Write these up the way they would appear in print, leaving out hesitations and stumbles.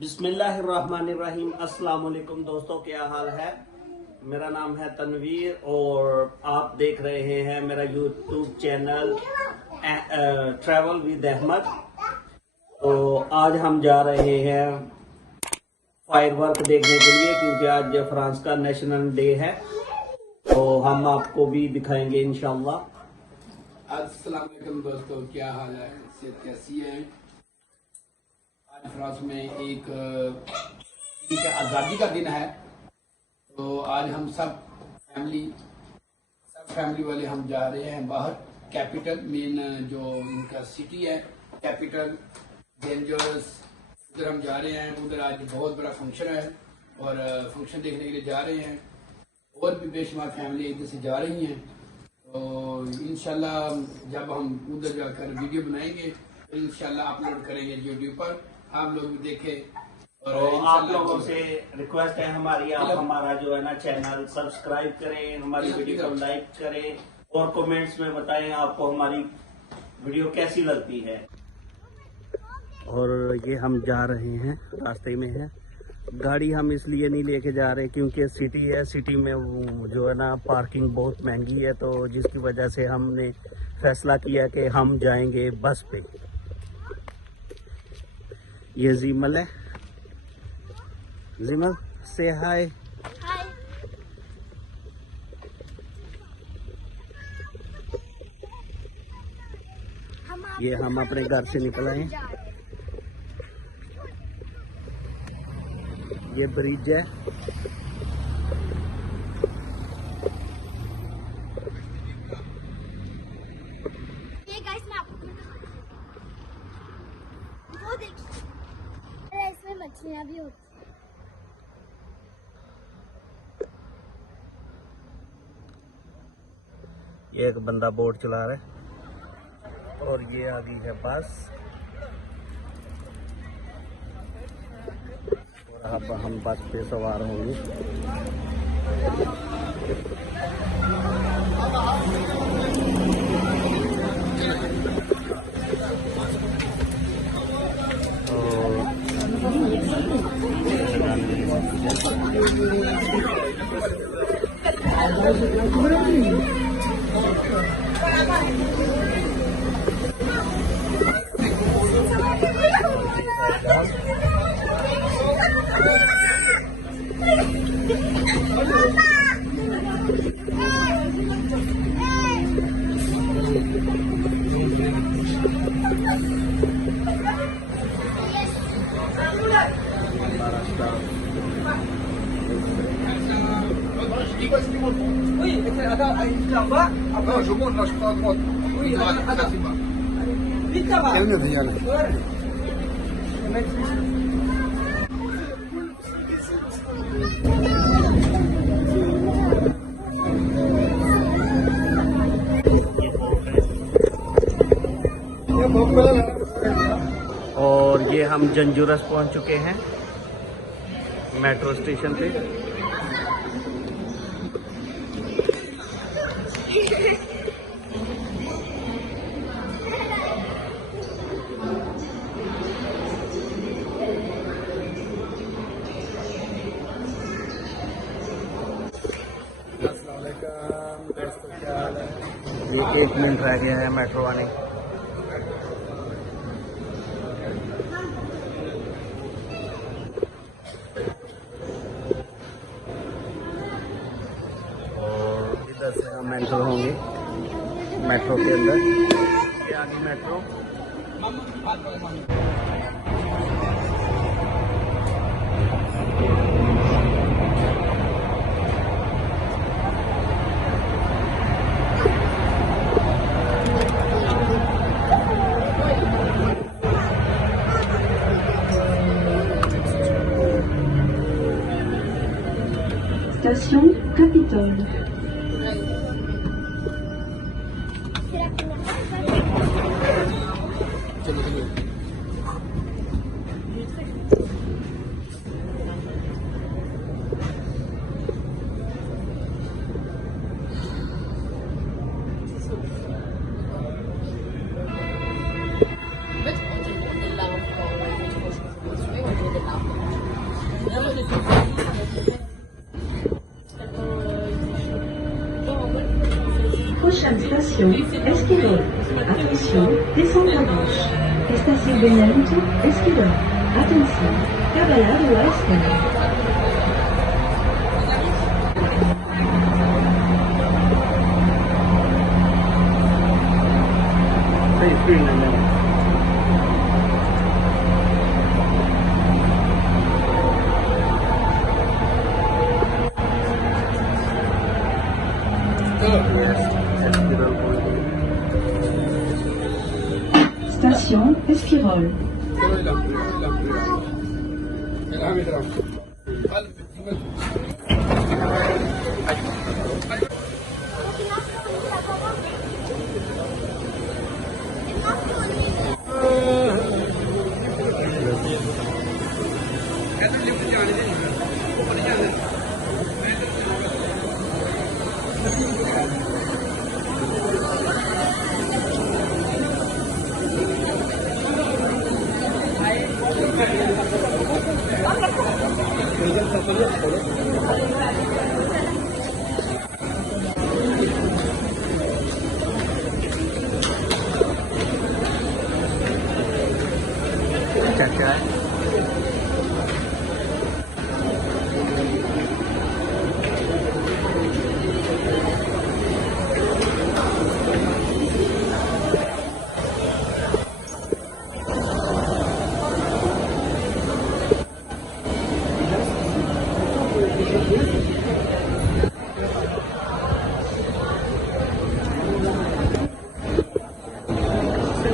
बिस्मिल्लाहिर्रहमानिर्रहीम। अस्सलाम वालेकुम दोस्तों, क्या हाल है। मेरा नाम है तनवीर और आप देख रहे हैं मेरा YouTube channel travel with Ahmed. तो आज हम जा रहे हैं फायर वर्क देखने के लिए, क्योंकि आज फ्रांस का नेशनल डे है। तो हम आपको भी दिखाएंगे इंशाल्लाह। अस्सलाम वालेकुम दोस्तों, क्या हाल है, सेहत कैसी है। आज फ्रांस में एक आज़ादी का दिन है। तो आज हम सब फैमिली वाले हम जा रहे हैं बाहर कैपिटल, मेन जो इनका सिटी है कैपिटल डेंजरस, उधर हम जा रहे हैं। उधर आज बहुत बड़ा फंक्शन है और फंक्शन देखने के लिए जा रहे हैं। और भी बेशुमार फैमिली इधर से जा रही हैं। तो इंशाल्लाह जब हम उधर जाकर वीडियो बनाएंगे तो इंशाल्लाह अपलोड करेंगे यूट्यूब पर, आप लोग भी देखें। और आप लोगों से रिक्वेस्ट है हमारी, आप हमारा जो है ना चैनल सब्सक्राइब करें, हमारी वीडियो को लाइक करें और कमेंट्स में बताएं आपको हमारी वीडियो कैसी लगती है। और ये हम जा रहे हैं, रास्ते में है। गाड़ी हम इसलिए नहीं लेके जा रहे क्योंकि सिटी है, सिटी में जो है ना पार्किंग बहुत महंगी है। तो जिसकी वजह से हमने फैसला किया कि हम जाएंगे बस पे। ये जीमल है, जीमल से हाय। ये हम अपने घर से निकल आए। ये ब्रिज है। ये गाइस मैं आपको वो देखिए, इसमें मछलियां भी होती हैं। ये एक बंदा बोट चला रहा है और ये आ गई है बस। और अब हम बस पे सवार होंगे। Oui, attends, il est en bas. Non, je monte là, je prends à droite. Oui, attends. Vite là-bas. Quel mieux d'y aller. और ये हम जंजूरस पहुंच चुके हैं मेट्रो स्टेशन पे। ये 1 मिनट रह गया है मेट्रो आने। और इधर से हम एंटर होंगे मेट्रो के अंदर। ये आ गई metro. Station Capitole. Met und den Lauf, wo ich nicht mehr Estación Esquirol. Atención, descendre à gauche. Estacionamiento Esquirol. Atención, cabalado a esquerda. Station Esquirol. क्या है?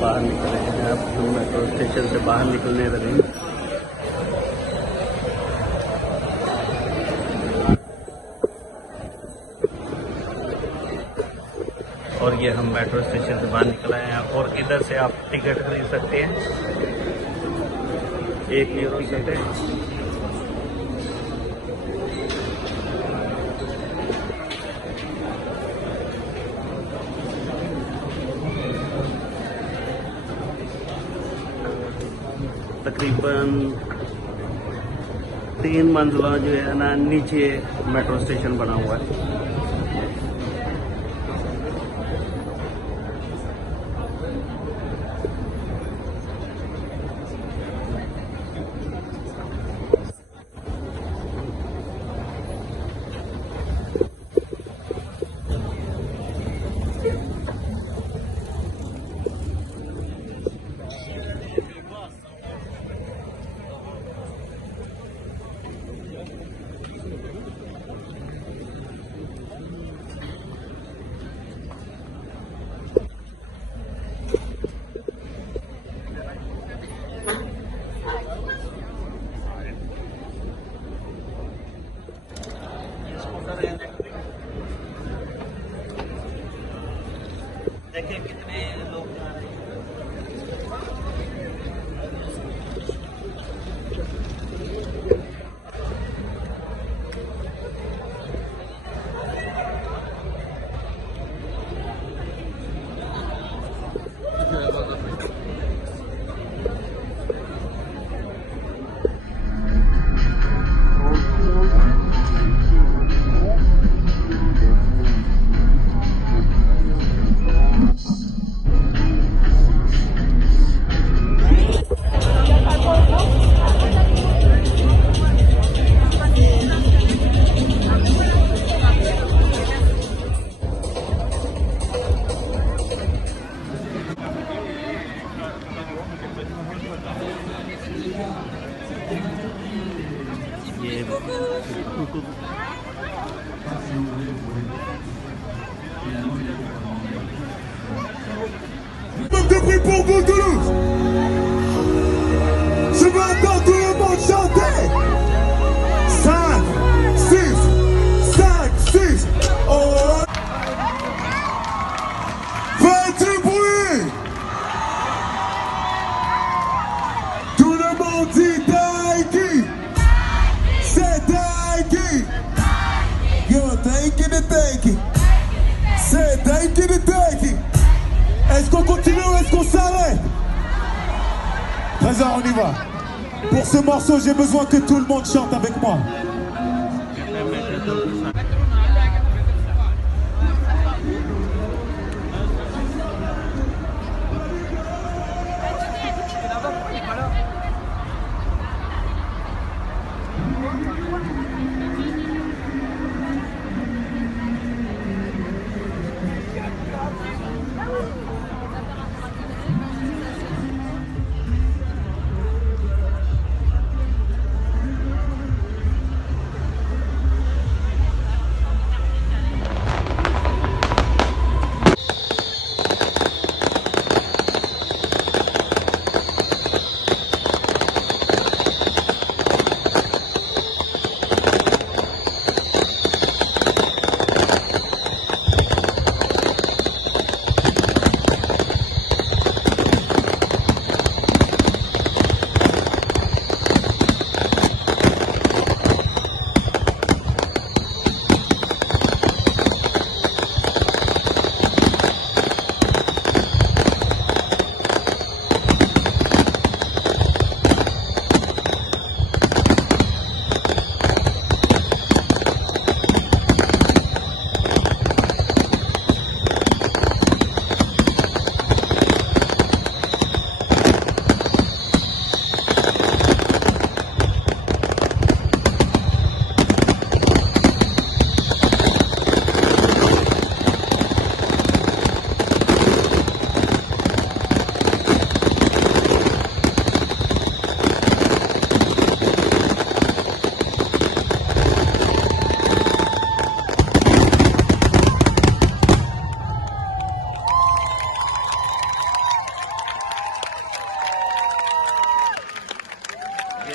बाहर निकल रहे हैं, अब हम मेट्रो स्टेशन से बाहर निकलने लगे हैं। और ये हम मेट्रो स्टेशन से बाहर निकल आए हैं और इधर से आप टिकट खरीद सकते हैं, 1 यूरो टिकट है। तकरीबन 3 मंजिला जो है ना नीचे मेट्रो स्टेशन बना हुआ है। देखिए कितने लोग जा रहे हैं। De prix pour vous Toulouse. Je veux entendre tout le monde chanter. 5, 6, 5, 6. Oh. Faites du bruit. Tout le monde dit Taiki. C'est Taiki. Yo, Taiki de Taiki. C'est Taiki de Taiki. Est-ce qu'on continue ou est-ce qu'on s'arrête? Trésor, on y va. Pour ce morceau, j'ai besoin que tout le monde chante avec moi.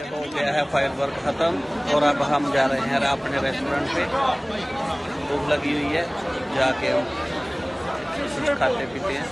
हो गया है fire work ख़त्म और अब हम जा रहे हैं अपने रेस्टोरेंट पे। भूख लगी हुई है, जाके हम कुछ खाते पीते हैं।